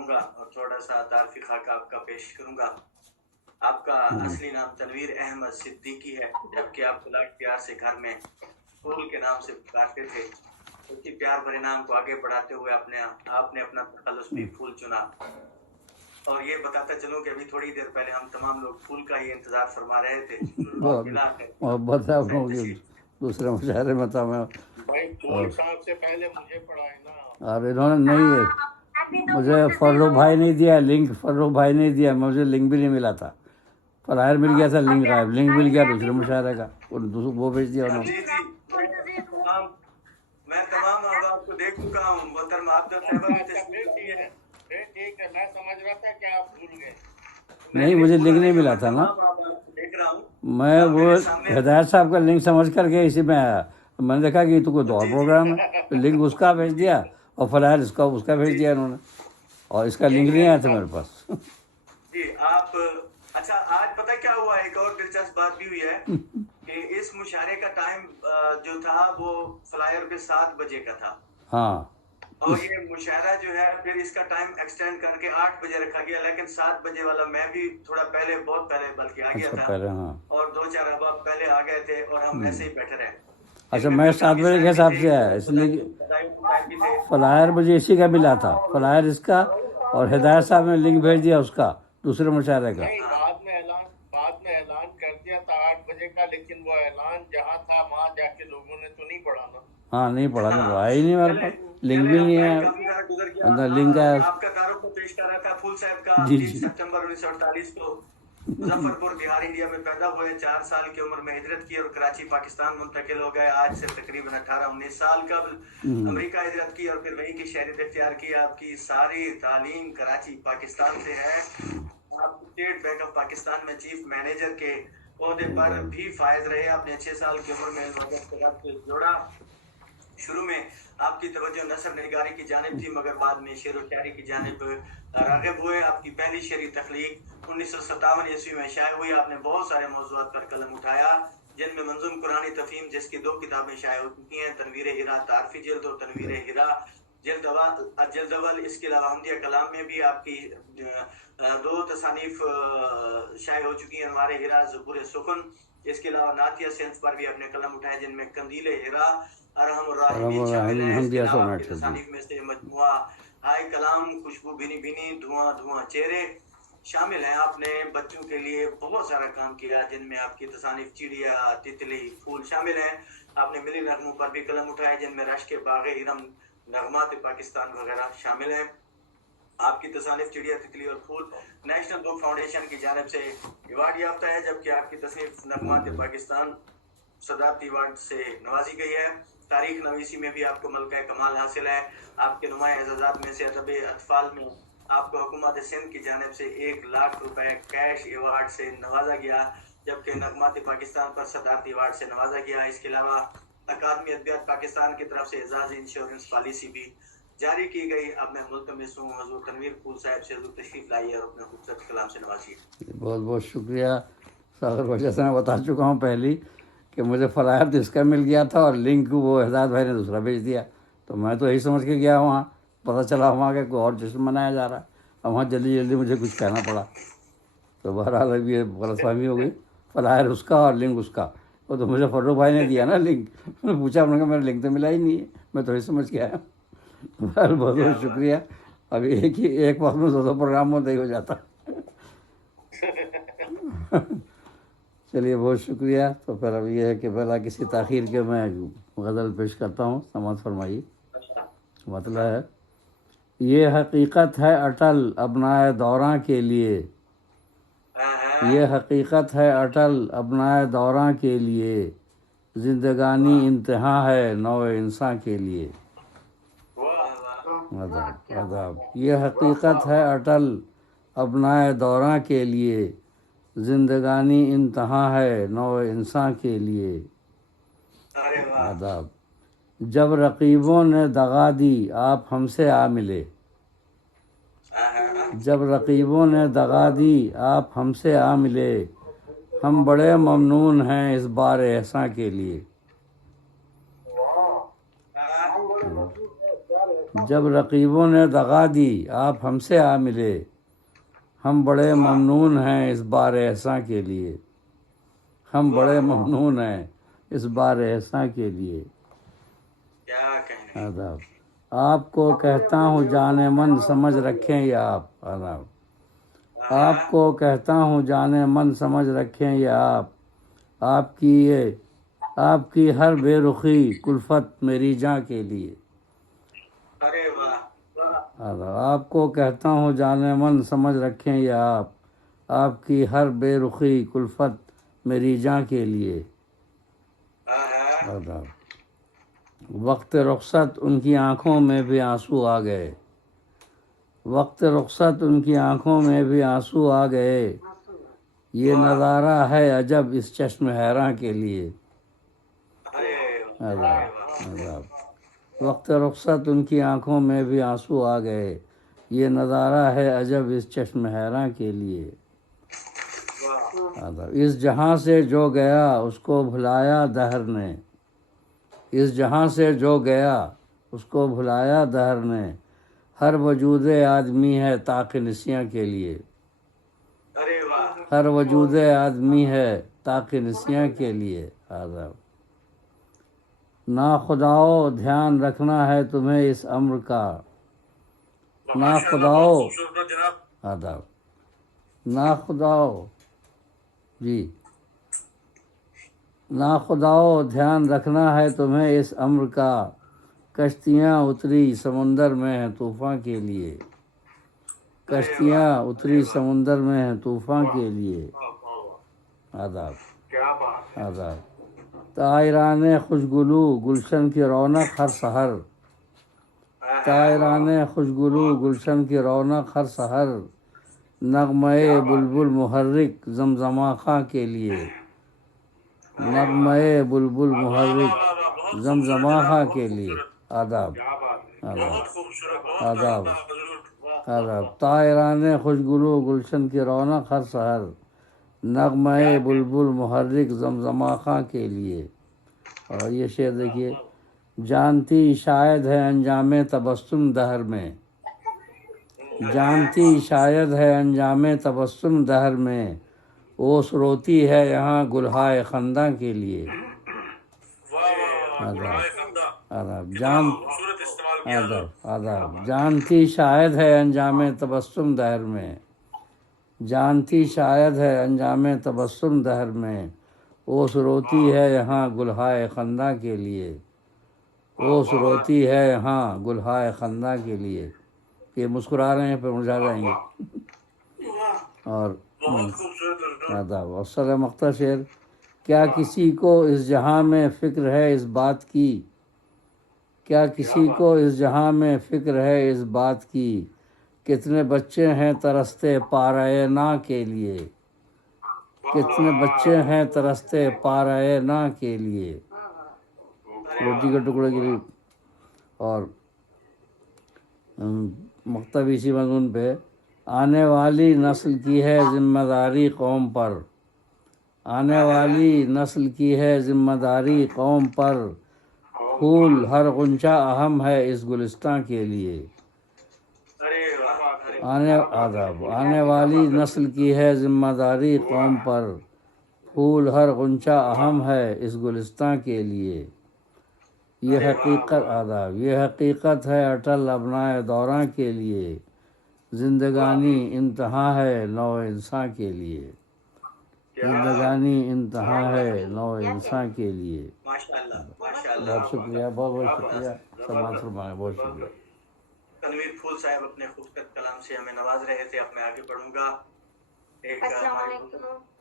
کروں گا اور تھوڑا سا تعارفی خاکہ آپ کا پیش کروں گا. آپ کا اصلی نام تنویر احمد صدیقی ہے، جبکہ آپ کو لاڈ پیار سے گھر میں پھول کے نام سے پکارتے تھے. اسی پیار بھرے نام کو آگے بڑھاتے ہوئے آپ نے اپنا تخلص بھی پھول چنا. اور یہ بتاتا چلوں کہ ابھی تھوڑی دیر پہلے ہم تمام لوگ پھول کا ہی انتظار فرما رہے تھے اور ملا ہے. محبت ہے آپ لوگوں کی دوسرے مشاعرے میں تھا میں. بھائی پھول صاحب سے پہلے مجھے پڑھائے نا. اور انہوں نے نہیں، مجھے فروخ بھائی نہیں دیا لنک، فروخ بھائی نہیں دیا، مجھے لنک بھی نہیں ملا تھا. فلایر مل گیا تھا، لنک غائب، لنک مل گیا دوسرے مشاعرے کا، وہ بھیج دیا انہوں نے. جی میں تمام احباب کو دیکھ چکا ہوں. محترم آپ جو خیبر میں تشریف لائے ہیں. ٹھیک ہے، میں سمجھ رہا تھا کہ آپ بھول گئے. نہیں، مجھے لنک نہیں ملا تھا نا. میں وہ ہدایت صاحب کا لنک سمجھ کر کے اسی میں آیا. میں نے دیکھا کہ یہ تو کوئی اور پروگرام ہے، لنک اس کا بھیج دیا اور فلایر اس کا بھیج دیا انہوں نے، اور اس کا لنک نہیں آیا تھا میرے پاس. جی آپ اچھا، آج پتہ کیا ہوا، ایک اور دلچسپ بات بھی ہوئی ہے کہ اس مشاعرے کا ٹائم جو تھا وہ فلائر پہ 7 بجے کا تھا. ہاں، اور یہ مشاعرہ جو ہے پھر اس کا ٹائم ایکسٹینڈ کر کے 8 بجے رکھا گیا، لیکن 7 بجے والا میں بھی تھوڑا پہلے، بہت پہلے بلکہ آ گیا تھا، ہاں. اور 2-4 احباب پہلے آ گئے تھے اور ہم ایسے ہی بیٹھے رہے. اچھا، میں 7 بجے کے حساب سے آیا، اس لیے فلایر مجھے اسی کا ملا تھا، فلایر اس کا، اور ہدایت صاحب نے لنک بھیج دیا اس کا دوسرے مشاعرے کا. نہیں، بعد میں اعلان کر دیا تھا 8 بجے کا، لیکن وہ اعلان جہاں تھا وہاں جا کے لوگوں نے تو نہیں پڑھا نا. ہاں، نہیں پڑھا نا، آیا ہی نہیں میرے پاس، لنک بھی نہیں آیا. اندر لنک آیا. آپ کا تعارف کو پیش کر رہا تھا پھول صاحب کا. جی 3 سپتمبر 1948 کو مظفر پور بہار انڈیا میں پیدا ہوئے. 4 سال کی عمر میں ہجرت کی اور کراچی پاکستان منتقل ہو گئے. آج سے تقریباً 18-19 سال قبل امریکہ ہجرت کی اور پھر وہیں کی شہریت اختیار کی. آپ کی ساری تعلیم کراچی پاکستان سے ہے. آپ اسٹیٹ بینک آف پاکستان میں چیف مینیجر کے عہدے پر بھی فائز رہے. آپ نے 6 سال کی عمر میں مذہب سے جوڑا. شروع میں آپ کی توجہ نثر نگاری کی جانب تھی، مگر بعد میں شعر و شاعری کی جانب راغب ہوئے. آپ کی پہلی شعری تخلیق 1957 عیسوی میں شائع ہوئی. آپ نے بہت سارے موضوعات پر قلم اٹھایا، جن میں منظوم قرآنی تفہیم جس کی 2 کتابیں شائع ہو چکی ہیں، تنویر ہرا تعارفی جلد اور تنویر ہرا جلد اول. اس کے علاوہ حمدیہ کلام میں بھی آپ کی 2 تصانیف شائع ہو چکی ہیں، ہمارے ہرا زبور سخن. اس کے علاوہ نعتیہ صنف پر بھی اپنے قلم اٹھائے، جن میں قندیل ہرا، ارحم الراحمین شامل ہیں. اس کے علاوہ آپ کی تصانیف میں سے مجموعہ ہائے کلام، خوشبو بھینی بھینی، دھواں دھواں چہرے شامل ہیں. آپ نے بچوں کے لیے بہت سارا کام کیا، جن میں آپ کی تصانیف چڑیا، تتلی، پھول شامل ہیں. آپ نے ملی نغموں پر بھی قلم اٹھائے، جن میں رشک باغ ارم، نغمات پاکستان وغیرہ شامل ہیں. آپ کی تصانیف چڑیا، تتلی اور پھول نیشنل بک فاؤنڈیشن کی جانب سے ایوارڈ یافتہ ہے، جبکہ آپ کی تصنیف نغمات پاکستان صدارتی ایوارڈ سے نوازی گئی ہے. تاریخ نویسی میں بھی آپ کو ملکہ کمال حاصل ہے. آپ کے نمایاں اعزازات میں سے ادب اطفال میں آپ کو حکومت سندھ کی جانب سے 1 لاکھ روپے کیش ایوارڈ سے نوازا گیا، جبکہ نغمات پاکستان پر صدارتی ایوارڈ سے نوازا گیا. اس کے علاوہ اکادمی ادبیات پاکستان کی طرف سے اعزازی انشورنس پالیسی بھی جاری کی گئی. اب میں ملتمس ہوں حضور تنویر پھول صاحب سے حضور تشریف لائیے اور اپنے خوبصورت کلام سے نوازیے. بہت بہت شکریہ ساغر بھائی. جیسے میں بتا چکا ہوں پہلی کہ مجھے فلایر تو اس کا مل گیا تھا اور لنک وہ ہدایت بھائی نے دوسرا بھیج دیا، تو میں تو یہی سمجھ کے گیا وہاں. پتہ چلا وہاں کہ کوئی اور جشن منایا جا رہا ہے، اور وہاں جلدی جلدی مجھے کچھ کہنا پڑا. تو بہرحال اب یہ غلط فہمی ہو گئی، فلایر اس کا اور لنک اس کا. وہ تو مجھے فروخ بھائی نے دیا نا لنک. میں نے پوچھا، انہوں نے کہا میرا لنک تو ملا ہی نہیں ہے. میں تو یہی سمجھ کے آیا. بہت بہت شکریہ. اب ایک وقت میں 2 پروگرام ہوتا ہی ہو جاتا. چلیے، بہت شکریہ. تو پھر اب یہ ہے کہ بلا کسی تاخیر کے میں غزل پیش کرتا ہوں. سماعت فرمائیے. مطلب ہے، یہ حقیقت ہے اٹل ابنائے دوراں کے لیے، یہ حقیقت ہے اٹل ابنائے دوراں کے لیے، زندگانی امتحاں ہے نوع انسان کے لیے. آداب. یہ حقیقت ہے اٹل ابنائے دوراں کے لیے، زندگانی امتحاں ہے نوع انسان کے لیے. آداب. جب رقیبوں نے دغا دی آپ ہم سے آ ملے، جب رقیبوں نے دغا دی آپ ہم سے آ ملے، ہم بڑے ممنون ہیں اس بار احساں کے لیے. جب رقیبوں نے دغا دی آپ ہم سے آ ملے، ہم بڑے ممنون ہیں اس بار احساں کے لیے، ہم بڑے ممنون ہیں اس بار احساں کے لیے۔ کیا کہنے، آداب۔ آپ کو کہتا ہوں جانے من سمجھ رکھیں یہ آپ، آداب۔ آپ کو کہتا ہوں جانے من سمجھ رکھیں یہ آپ کی ہر بے رخی کلفت میری جاں کے لیے۔ ارے واہ، آداب۔ آپ کو کہتا ہوں جانے من سمجھ رکھیں یہ آپ کی ہر بے رخی کلفت میری جاں کے لیے۔ آداب۔ وقت رخصت ان کی آنکھوں میں بھی آنسو آ گئے، وقت رخصت ان کی آنکھوں میں بھی آنسو آ گئے، یہ نظارہ ہے عجب اس چشم حیراں کے لیے۔ آداب۔ آداب۔ وقت رخصت ان کی آنکھوں میں بھی آنسو آ گئے، یہ نظارہ ہے عجب اس چشم حیراں کے لیے۔ آداب۔ اس جہاں سے جو گیا اس کو بھلایا دہر نے، اس جہاں سے جو گیا اس کو بھلایا دہر نے، ہر وجود آدمی ہے طاق نسیاں کے لیے، ارے واہ، ہر وجود آدمی ہے طاق نسیاں کے لیے۔ آداب۔ نا خداؤ دھیان رکھنا ہے تمہیں اس امر کا، نا خداؤ، آداب، نا خداؤ، جی، نا خداؤ دھیان رکھنا ہے تمہیں اس امر کا، کشتیاں اتری سمندر میں ہیں طوفاں کے لیے، کشتیاں اتری سمندر میں ہیں طوفاں کے لیے۔ آداب۔ کیا بات، آداب۔ طائران خوشگلو گلشن کی رونق ہر سحر، طائران خوشگلو گلشن کی رونق ہر سحر، نغمے بلبل محرک زمزمہ خاں کے لیے، نغمے بلبل محرک زمزمہ خاں کے لیے۔ آداب۔ آداب۔ آداب۔ آداب۔ طائران خوشگلو گلشن کی رونق ہر سحر، نغمے بلبل محرک زمزمہ خاں کے لیے۔ اور یہ شعر دیکھیے، جانتی شاید ہے انجام تبسم دہر میں، جانتی شاید ہے انجام تبسم دہر میں، اوس روتی ہے یہاں گلہائے خنداں کے لیے۔ آداب۔ آداب۔ آداب۔ آداب۔ جانتی شاید ہے انجام تبسم دہر میں، جانتی شاید ہے انجام تبسم دہر میں، اوس روتی ہے یہاں گلہائے خنداں کے لیے، اوس روتی ہے یہاں گلہائے خنداں کے لیے۔ یہ مسکرا رہے ہیں پھر مرجھا جائیں گے۔ اور آداب۔ اور مقطع شعر، کیا کسی کو اس جہاں میں فکر ہے اس بات کی، کیا کسی کو اس جہاں میں فکر ہے اس بات کی، کتنے بچے ہیں ترستے پارائے نا کے لیے، کتنے بچے ہیں ترستے پارائے نا کے لیے، روٹی کے ٹکڑے کے لیے۔ اور مقطع بھی اسی مضمون پہ، آنے والی نسل کی ہے ذمہ داری قوم پر، آنے والی نسل کی ہے ذمہ داری قوم پر، پھول ہر غنچہ اہم ہے اس گلستاں کے لیے۔ آنے والی نسل کی ہے ذمہ داری قوم پر، پھول ہر غنچہ اہم ہے اس گلستاں کے لیے۔ یہ حقیقت، آداب، یہ حقیقت ہے اٹل ابنائے دوراں کے لیے، زندگانی انتہا ہے نو انساں کے لیے، زندگانی انتہا ہے نو انساں کے لیے۔ ماشاءاللہ، ماشاءاللہ۔ بہت شکریہ، بہت بہت شکریہ، سماعت فرمائیں، بہت شکریہ۔ تنویر پھول صاحب اپنے خوبصورت کلام سے ہمیں نواز رہے تھے۔ اب میں آگے بڑھوں گا۔ ایک السلام علیکم۔